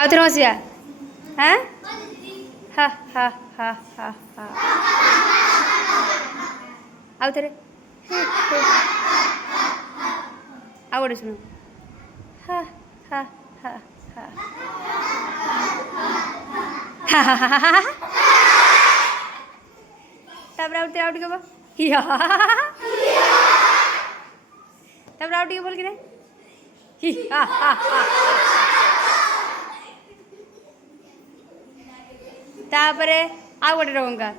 ଆଉ ଥରେ ହସିବା ହାଁ ହା ହା ହା ହା ହା ଆଉ ଥରେ ଆଉ ଗୋଟେ ଶୁଣ ହା ହା ହା ହା ହା ହା ହା ହା ତାପରେ ଆଉ ଟିକେ ହବ ହିଆ ତାପରେ ଆଉ ଟିକେ ଭଲ କି ହି ହା ହା ହା ତାପରେ ଆଉ ଗୋଟେ ରଙ୍ଗା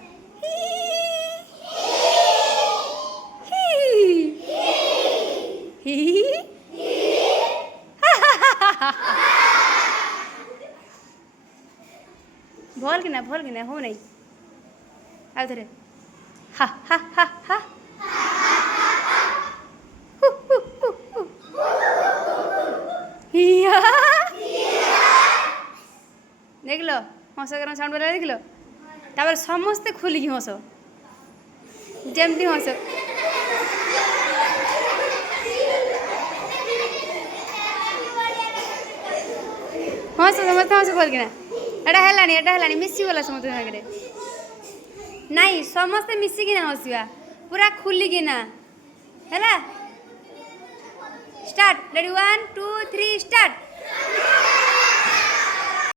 ଭଲ କି ନା ହଉ ନାଇଁ ଆଉ ଥରେ ହା ହା ହା ହା हिया देख लो हस कर साउंड वाला देख लो तापर समस्ते खोलिकी हस जमती हस हस समस्त हस खोलकिना एटा है मिसीगला समस्त सागर नाई समस्ते मिसिकिना हसवा पूरा खुलिकिना है स्टार्ट रेडी 1 2 3 स्टार्ट